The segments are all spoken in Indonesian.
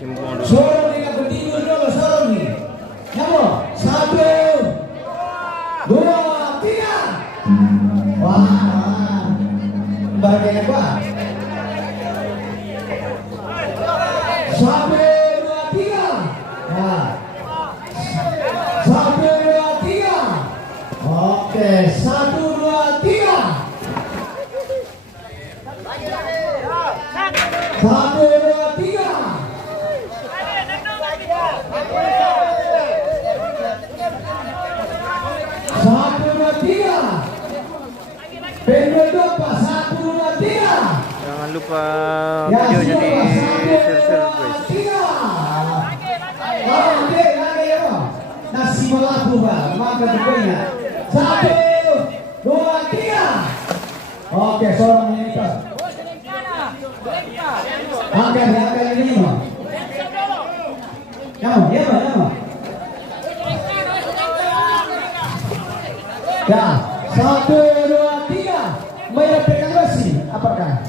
Simpong dulu. Sorong yang berdiri dulu, sorong nih. Nyamuk, 1, 2, 3. Wah, bagian apa? 1, 2, 3. Nah, 1, 2, 3. Oke, 1, 2, 3. 1, 2, 3. Satu, dua, tiga. Penduduk Pak, 1, 2, 3. Jangan lupa videonya di share guys. Nasi melaku Pak, makan juga. 1, 2, 3. Oke, seorang ini Pak. Oke, ini Pak. Ya, ya, ya. Ya, 1, 2, 3. Bayar pegang besi, apakah?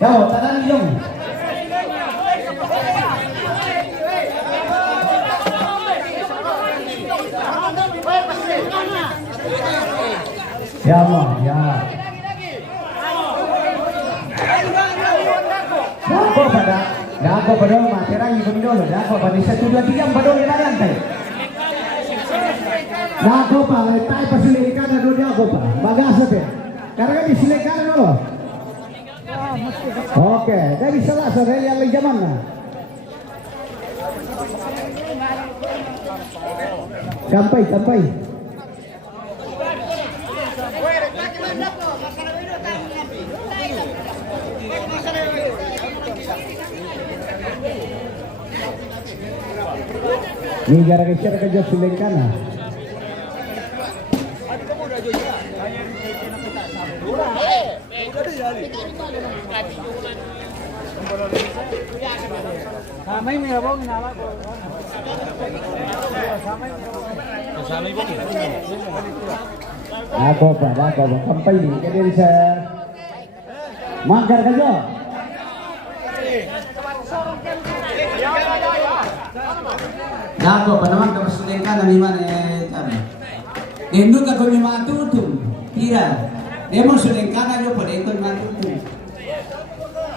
Ya, tangan dong. Ya, Ma, ya. Dako pada materai pemidolo, dako pada 1, 2, 3 padol na lantai. Dako pa, tayo pasilikan na doon dako pa. Bagasa pe. Karena disilikan dulu. Oke, dari salah satu yang zaman na. Sampai. Ini gara-gara kerja Sulengkana. Ako pa, sampai ni kadiri sa manggar kayo. Dako pa naman ka Sulengkana ni man Nindun ka kung matutum. Tira. Nemo Sulengkana nyo pa dito matutum.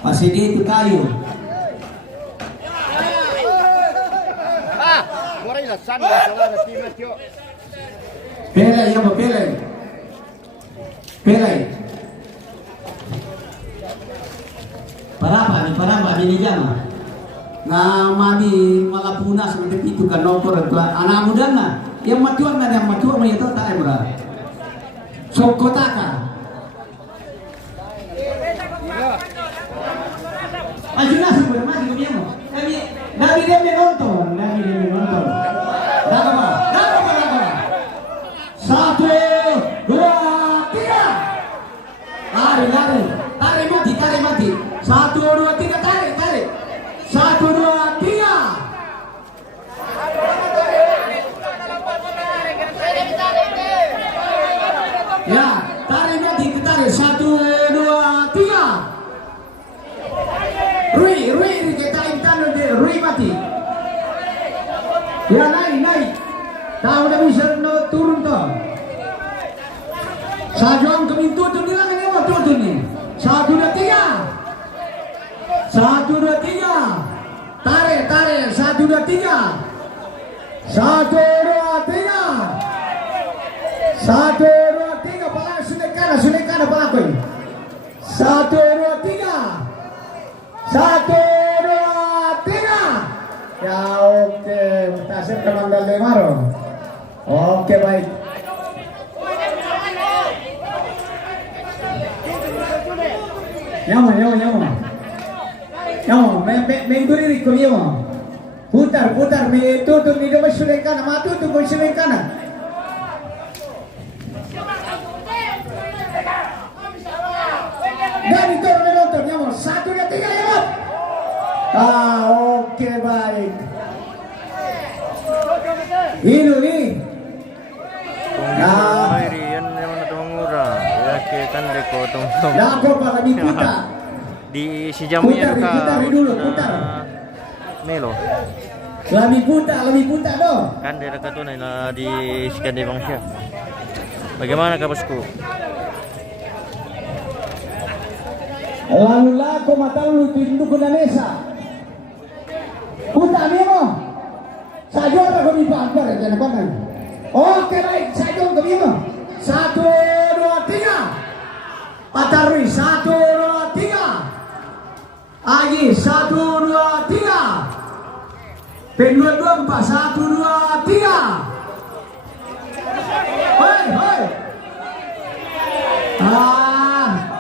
Masih dito tayo. Pelay, ya pelay. Parapa ni jama. Na mami malapuna seperti itu kan nongkor anak muda na. Yang matuan mah itu tak ebra. Sokotaka. Ajuna sebenarnya masih begini. Nabi dia menonton. Dapat. 1, 2, 3. Lari. Tarik mati. 1, 2, 3 tarik. 1, 2, 3. Ya, tarik mati. 1, 2, 3. Rui kita intan Rui mati. Ya naik. Tahu udah bisa turun toh. Sajuang kemintu tu bilang ini mau turun nih. 1, 2, 3. 1, 2, 3. Tarik. 1, 2, 3. 1, 2, 3. 1, 2, 3. Pala Sulengkana pala koi. 1, 2, 3. 1, 2, 3. Ya oke, tasir kemandal lemaro. Oke baik. Nyawa. Menguri ko niyo. Putar, may tutup ni Doma Sulengkana, matutup mo Sulengkana. Dan itu menonton, nyawa. 1, 2, 3, nyawa. Oke baik. Ini nih. Yan naman na tumangura. Kan deko tum. Dako pa kami putar. Di si jamu putar ka. dulu, putar. Melo. Lebih puta dong. Kan daerah Katunay na di Skandibang siya. Bagaimana ka bosku? Lalu lako matalu tindu ko na mesa. Puta mo. Sajo na ko mi pangkar ya na. Oke baik, sajo ko mo. 1 2 3. Patarui 1 2 3. Lagi 1 2 3. Pendua 2 4 1 2 3. Hoi.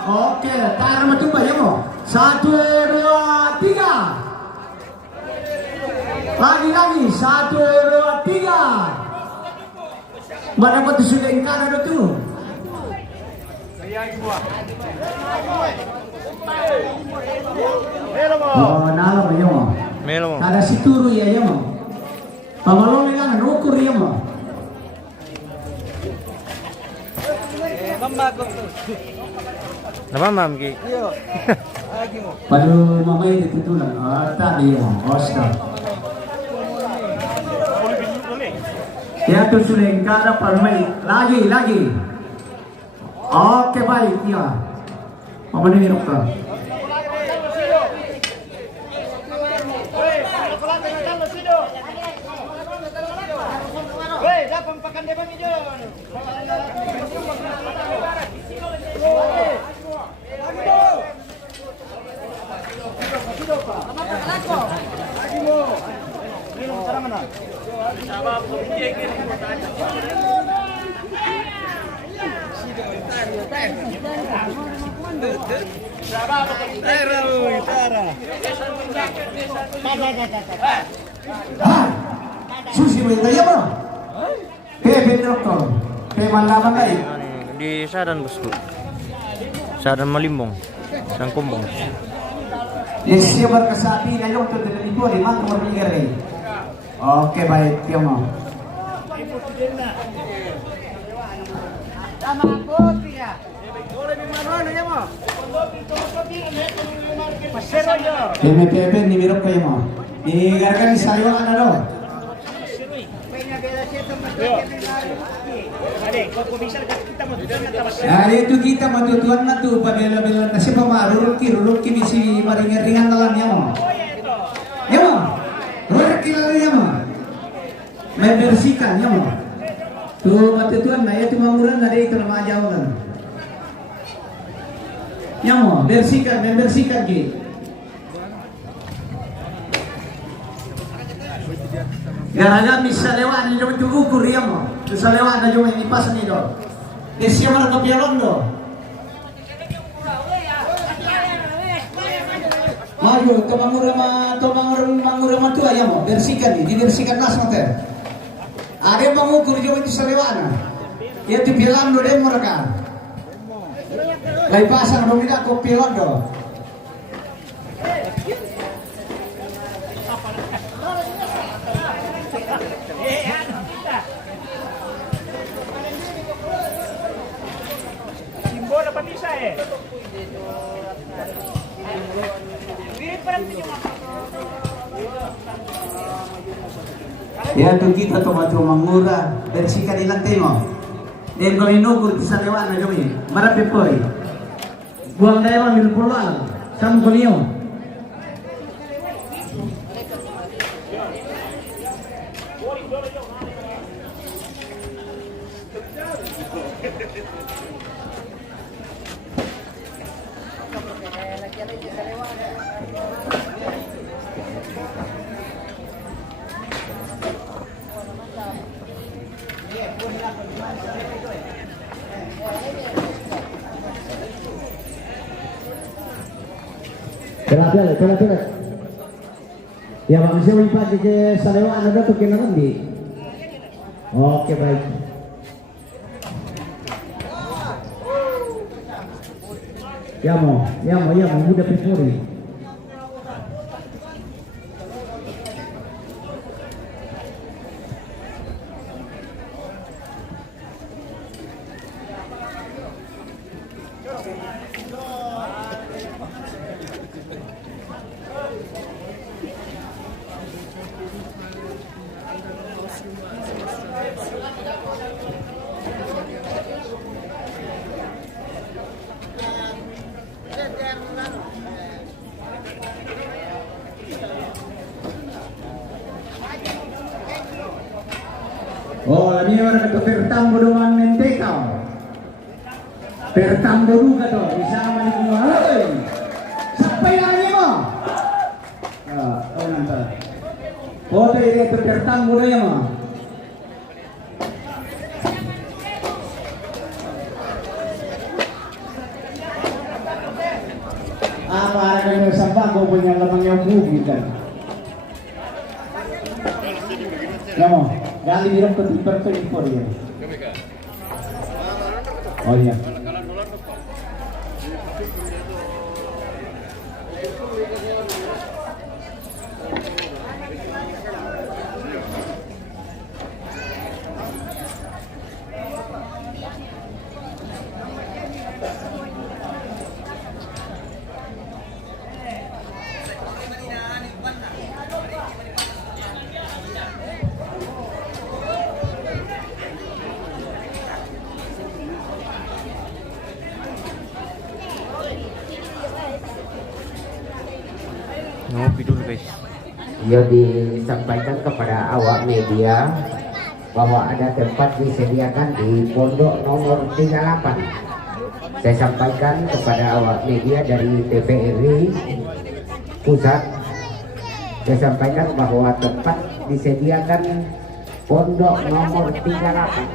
Oke, taruh matumba ya mo. 1 2 3. Lagi 1 2 3. Mana kau tu sudah ingkar ada tu? Oh, nalar ya mo. Melo mo. Ada situru ya mo. Pamalong lang ukur ya mo. Namamam ki. Palu mamay ditutulan. Tadi mo. Osta. Ya tu sudah ingkar palmai. Lagi. Oke baik ya. Paman ini rokka. Susi mo ya mo. Pepe doktor. Pe mandaman kay. Di Sadan bosku. Sadan Malimbong. Sangkumbong. Desya berkesapi na yung to dari libo di mana berpikir eh. Oke baik ya mo. Sama aku ya. Boleh di mana ya mo? Pasero yo. Deme pepe ni mirok kayo mo. Ni gargan sayo ano do. Itu kita matutuan na tu pabela-bela na si pamarulok ki bisi maringan-ringan na lang mo. Ya mo. Rulok lang ya mo. May bersihkan ya mo. Tu matutuan na itu manguran na dito na majawan. Ya mo, membersihkan ki. Gara-gara bisa lewat ni jom ukur ya mo. Bisa lewat na jom ini pas ni do. Desya mana kopialon do. Maju ke mangurama tu ya mo. Bersihkan ni, dibersihkan nas mate. Ada mengukur jom itu lewat na. Ya tu pialan do demo rekan. Lai pasang do tidak kopialon do. Simbol apa bisa eh? Ya tu kita tu macam mangura bersihkan di lantai mo. Dan kalau inukur bisa lewat na jom ini. Marap pepoi. Buang daya mil pulang. Sam kolio. Tera. Ya bang, saya mau pakai ke Salewa ada tuh kena nanti. Oke baik. Ya mau, udah pipuri. Oh, ini orang itu pertambo doang mentekau. Pertambo juga tuh, bisa mana semua. Hei, sampai lagi mo. Oh nanti. Foto ini itu pertambo doang mo. Apa ada yang sampah kau punya lemang yang bugi kan? Ya mo, gali bilang ke tiper ya. Oh iya. Ngopi dulu guys. Ia disampaikan kepada awak media bahwa ada tempat disediakan di pondok nomor 38. Saya sampaikan kepada awak media dari TVRI Pusat. Saya sampaikan bahwa tempat disediakan pondok nomor 38.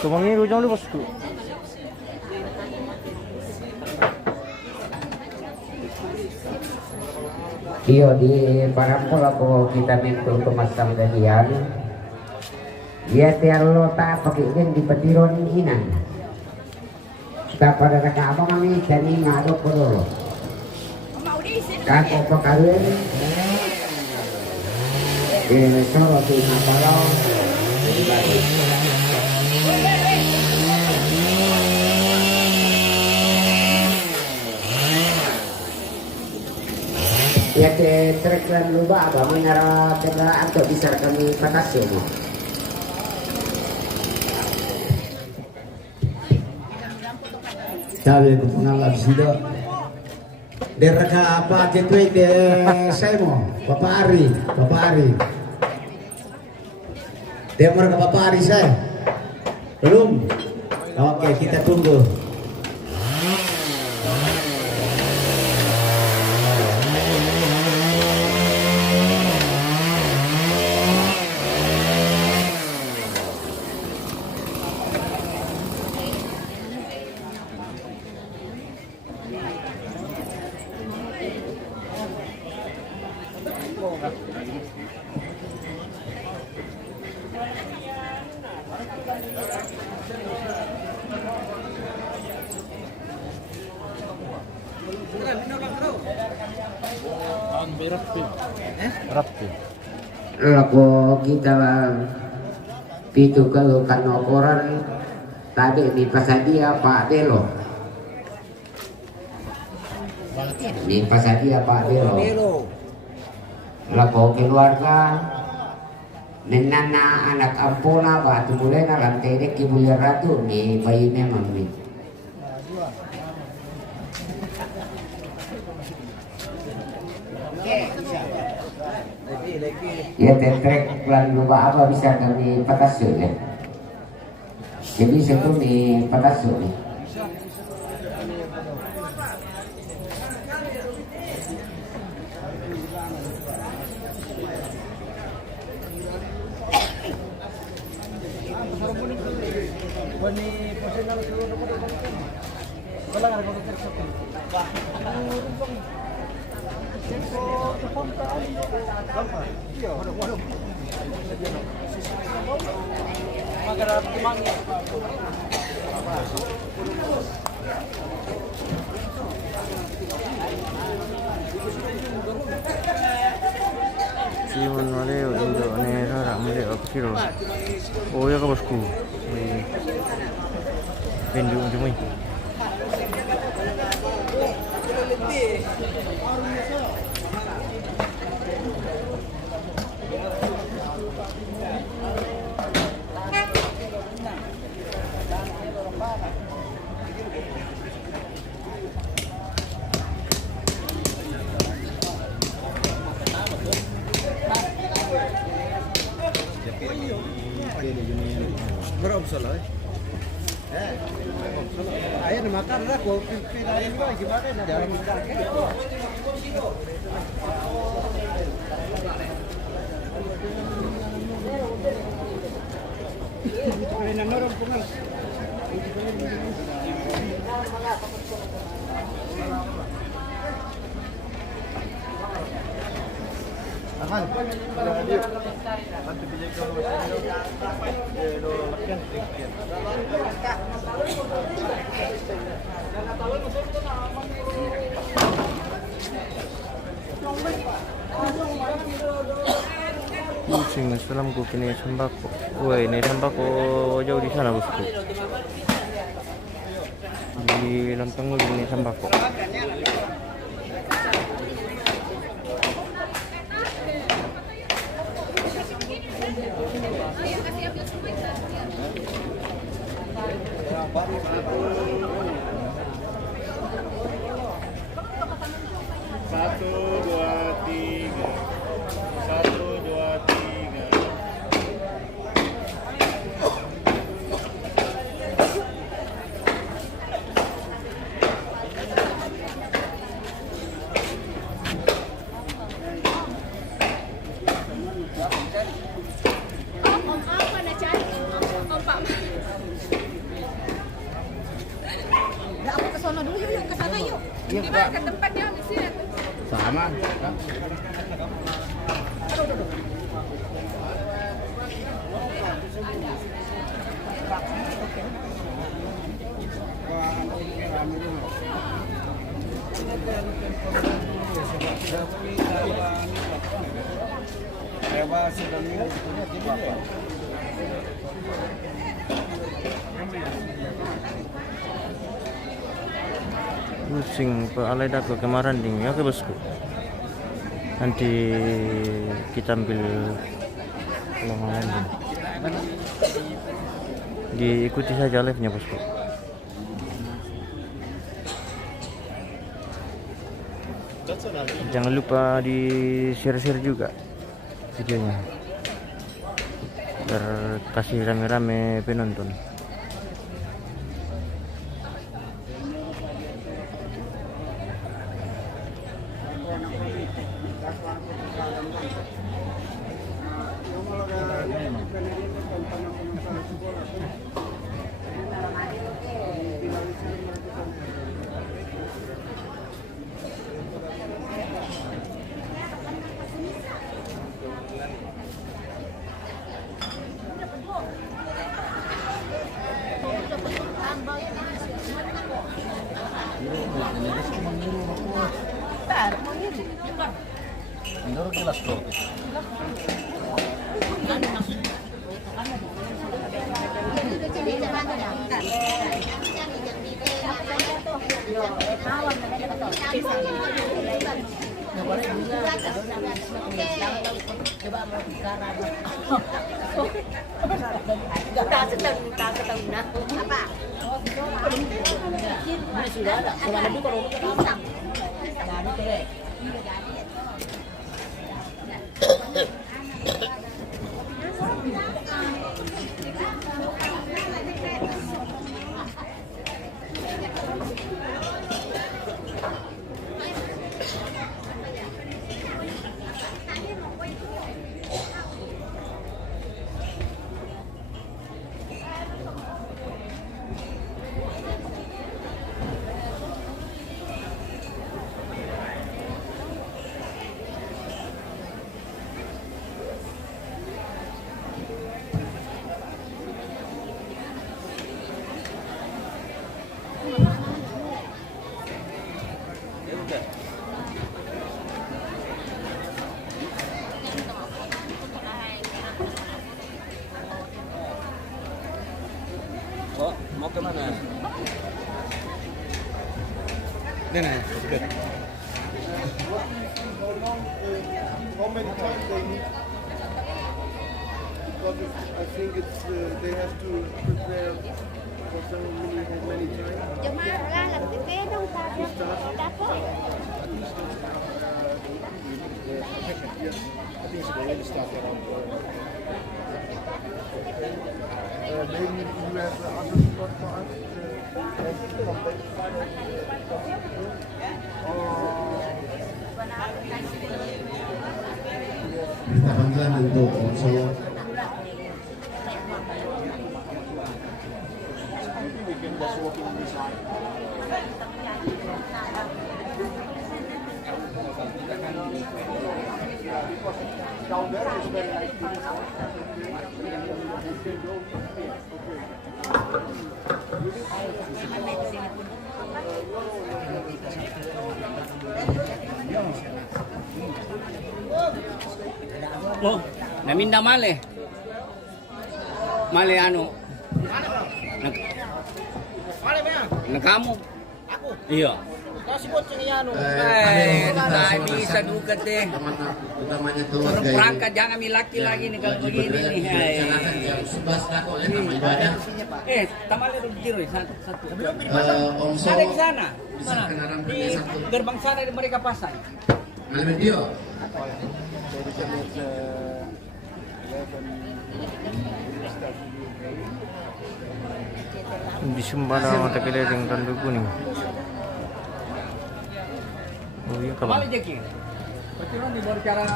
Kemangi gue jangan lupa bosku. Iyo di parampol ako kita minto tumasang dahiyan. Ia tiarlo ta pakikin di petiron inan. Ta pada nakabang kami kani ngado ko. Kako pakawin. Soro di Napalaw. Ya ke trek lan luba apa menara kendaraan atau bisa kami batasi mo. Sabi ko pengalap sido. Deraka apa ketwe de saya mo, Bapak Ari. Dia mau ke Bapak Ari saya. Belum. Oke, kita tunggu. Rapi. Lako kita pitu kalau kanokoran tadi di Pasadia Pak Delo. Di Pasadia Pak Delo. Lako keluarga nenana anak ampuna batu mulai na lantai dek kibulir ratu ni bayi memang ni. Ya tetrek plan lupa apa bisa kami patasu ya. Jadi satu ni patasu ni. Siwan Maleo Indonesia rak Maleo kecil. Oh ya ke bosku. Bendu jumui. Berapa salah? Ayah makan lah, kau pilihin juga gimana? Jangan makan. Pusing selam gue kini sembako. Wah ini sembako jauh di sana bosku. Di lontong gue ini sembako. Satu, dua, tiga. Satu, dua, tiga. Om apa nak cari? Om Pak. Dah aku ke sana dulu yuk, ke sana yuk. Di mana ke tempatnya di sini? Sama. Pusing alai dah ke kemarin ding ya ke bosku. Nanti kita ambil lamaran ding. Diikuti saja live-nya bosku. Jangan lupa di share-share juga videonya biar kasih rame-rame penonton. Sudah ada, sudah lebih kalau pisang. good. How many times they need? Because I think it's they have to prepare for so many times. Nhưng mà ra là cái kế đâu ta đáp đó. Yes, I think so. They really start around. Maybe you have other spot for us from Minta bantuan untuk Onso. Oh, naminda male. Male ano? Nakamu? Aku. Iya. Bisa duket deh. Utamanya keluarga Suruh perangkat jangan laki lagi nih kalau begini nih. jam 11 lah kok taman ibadah. Tamale dulu satu. Onso Ada di sana. bisa Mana? kena Di satu. gerbang sana mereka pasang. Almedio. Di Sumbawa mata keliling tandu kuning. Oh iya kawan. Tamale jeki. Betulan di bawah cara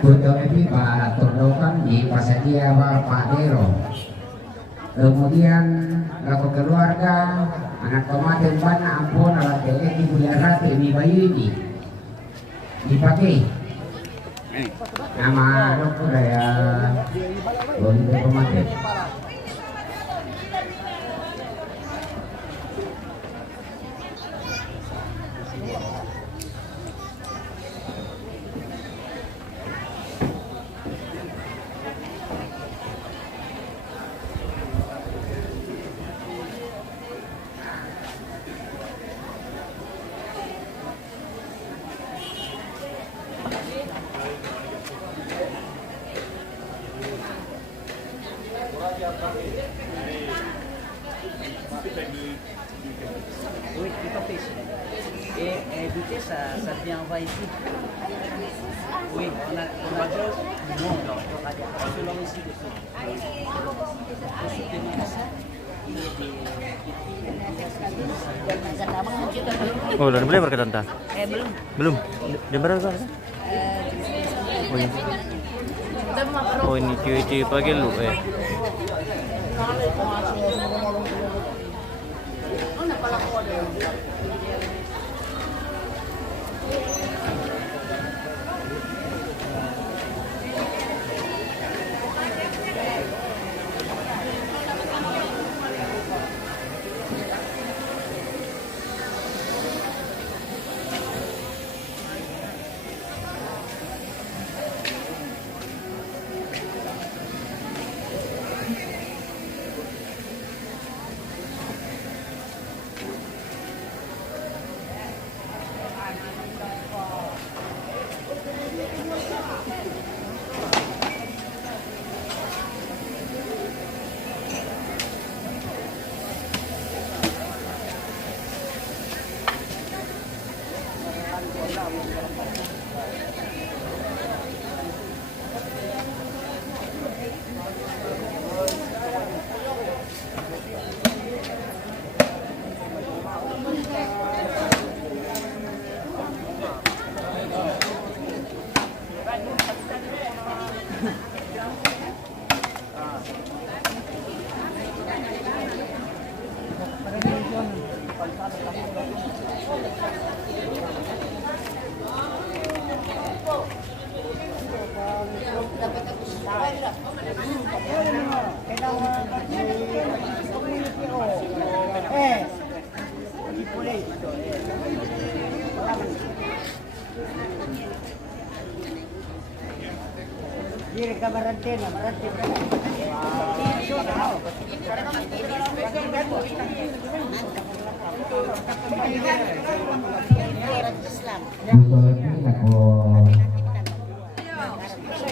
Untuk ini Pak Tordokan di Pasadia Pak Dero. Kemudian laku keluarga anak kemarin mana ampun alat TNI Buya Rati ini bayi ini dipakai nama dokter ya untuk kemarin. Oui, tout à fait. Et éviter, ça devient envahissif. Oui, on a non, selon ici dessus. Oh, udah boleh berke tante? Belum. Belum. Jam berapa sekarang? Oh, ini. Oh, ini cuy pagi lu Dire ka marantena. Wow. Betul ini aku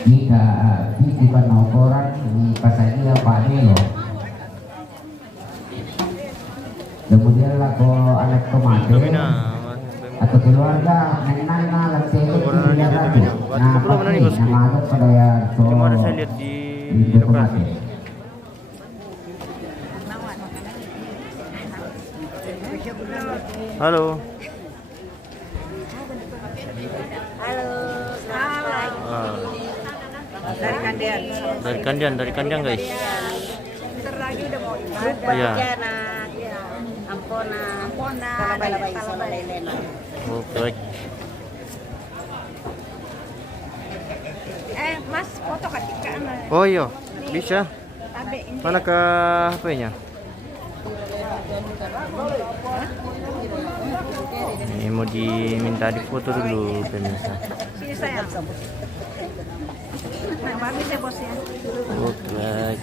jika titipan orang di pasar dia Pak Nelo. Kemudian aku anak kemati atau keluarga mengenal lantai tidak lagi. Nah, pasti nama pada yang Kemarin saya lihat di lokasi. Halo. Dari Kandian guys. Bentar lagi udah mau Iya. Ampona, Salabay. Oke. Baik. Mas, foto ketika Oh iya, bisa. Tabe ini. Mana ke HP-nya? Ini mau diminta di foto dulu pemirsa. Sini sayang. Nah, bagus ya bos ya. Oke, baik.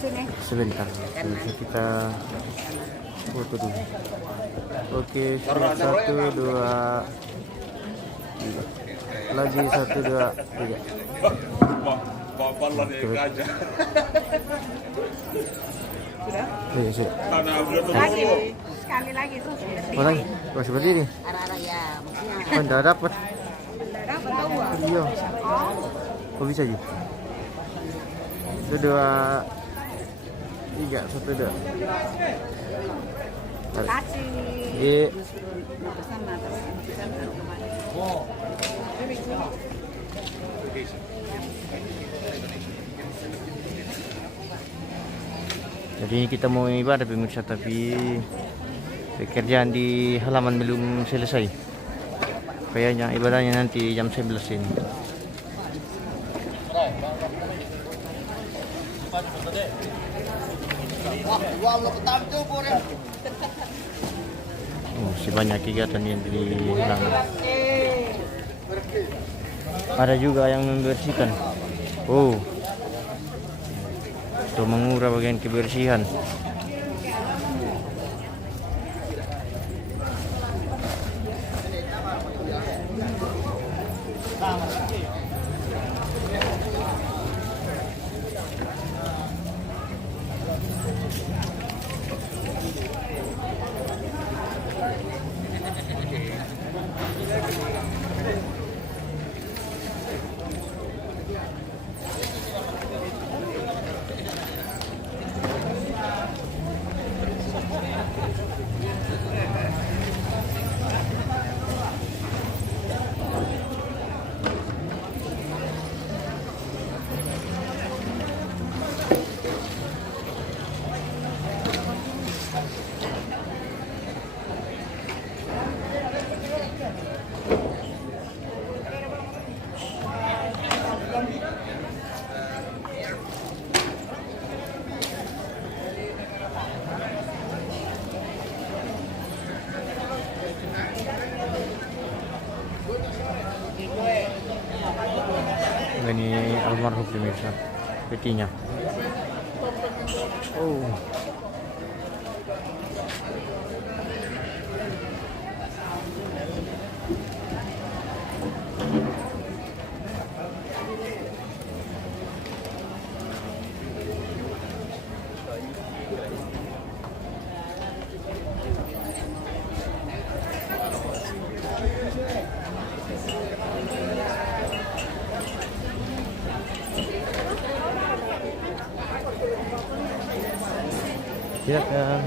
Sini. Sebentar. Bisa kita foto dulu. Oke, 1, 2, 3. Lagi 1, 2, 3. Iya. Lagi. Sekali lagi tuh. Oh, lagi. Oh, seperti ini. Oh, enggak dapat. Dapat tahu. Iya. Oh, bisa ji. 1, 2, 3, 1, 2. Kasih. Iya. Jadi ini kita mau ibadah pemirsa, tapi pekerjaan di halaman belum selesai. Kayaknya ibadahnya nanti jam 11 ini. Oh, si banyak kegiatan yang di halaman. Ada juga yang membersihkan. Oh, untuk mengurai bagian kebersihan. Ini almarhum pemirsa, petinya. Oh. Silakan.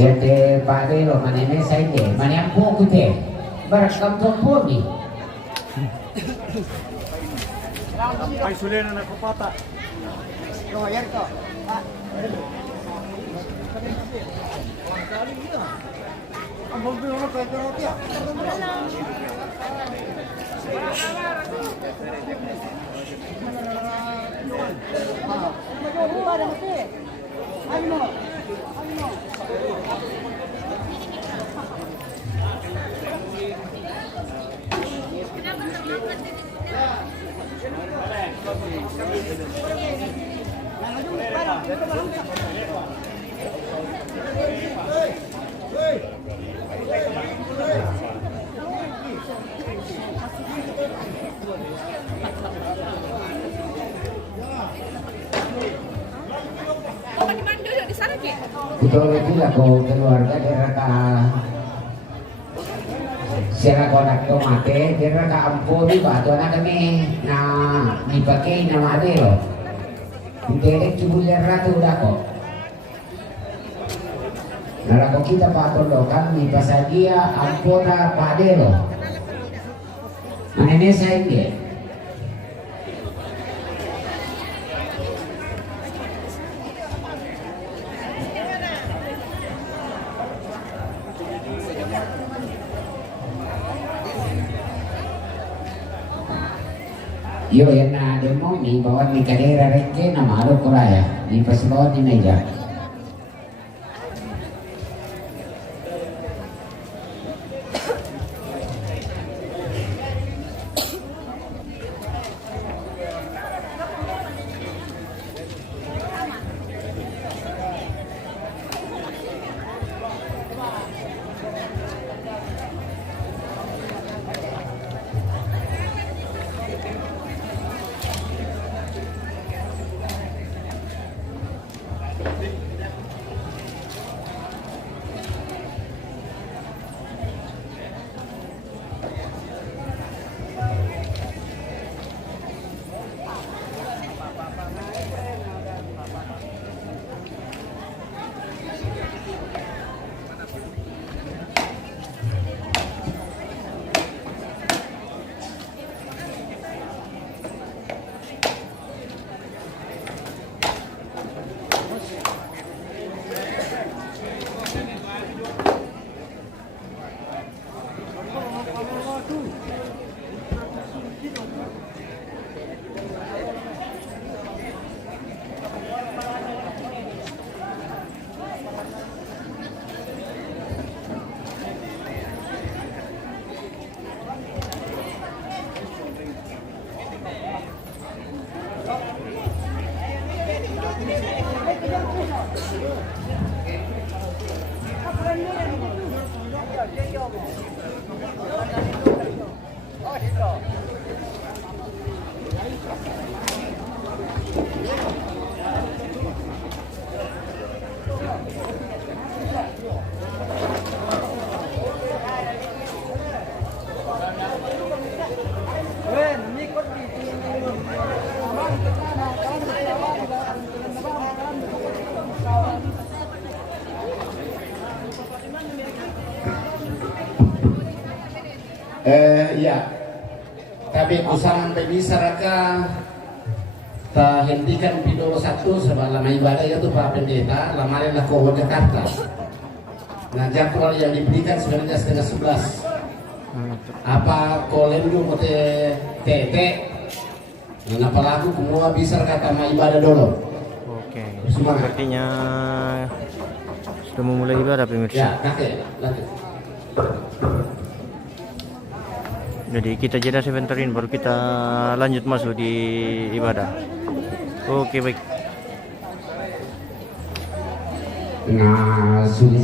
Yete pare lo manene sainde, maniam po kute. Barakam to po ni. Ay, sulit na nakapata. Oh, di mana duduk di sana, Ki? Betul itu lah ko keluarga daerah ka sira ko nak to mate daerah ka ampo di ba to na kami na dipakai na mate lo. Hindi cubu daerah tu dah ko. Nara ko kita patolokan di pasagia ampo na pade lo. Manene sa hindi. Yo yang na demo ni bawa ni kadera reke na malu koraya ni paslon ni meja. Ya, tapi kusang bisa raka ta hentikan video satu sebab lama ibadah itu Pak Pendeta lamarin lah ke Jakarta. Nah jadwal yang diberikan sebenarnya setengah 11. Apa kolen dulu mote tete, kenapa lagu semua bisa kata ma ibadah dulu. Oke, sepertinya sudah memulai ibadah pemirsa. Ya, kakek, lanjut. Jadi kita jeda sebentarin baru kita lanjut masuk di ibadah. Oke baik. Nah, sudah